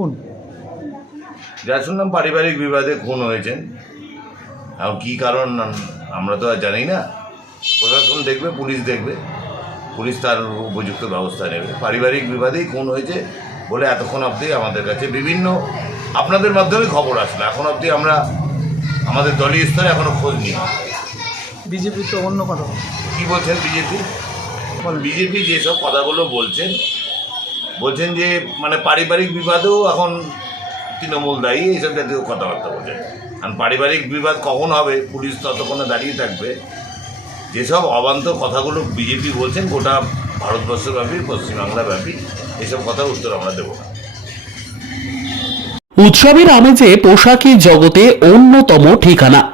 খুন? যা শুনলাম পারিবারিক বিবাদে খুন হয়েছেন। আর কী কারণ আমরা তো আর জানি না। প্রশাসন দেখবে পুলিশ দেখবে। পুলিশ তার উপযুক্ত ব্যবস্থা নেবে। পারিবারিক বিবাদেই খুন হয়েছে বলে এতক্ষণ অবধি আমাদের কাছে বিভিন্ন আপনাদের মাধ্যমে খবর আসলো। এখন অবধি আমরা আমাদের দলীয় স্তরে এখনও খোঁজ নিই। বিজেপি তো অন্য কথা। কী বলছেন বিজেপি? এখন বিজেপি যেসব কথাগুলো বলছেন বলছেন যে মানে পারিবারিক বিবাদেও এখন তৃণমূল দায়ী এইসব জাতীয় কথাবার্তা বলছেন। কারণ পারিবারিক বিবাদ কখন হবে? পুলিশ ততক্ষণে দাঁড়িয়ে থাকবে। যেসব অবান্তর কথাগুলো বিজেপি বলছেন, গোটা ভারতবর্ষব্যাপী, পশ্চিমবাংলাব্যাপী, এসব কথার উত্তর আমরা দেবো না। উৎসবের আমেজে পোশাকের জগতে অন্যতম ঠিকানা।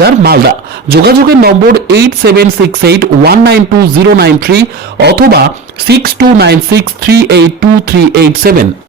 বাজার, মালদা। যোগাযোগের নম্বর eight seven six eight one nine two zero nine three অথবা six two nine six three eight two three eight seven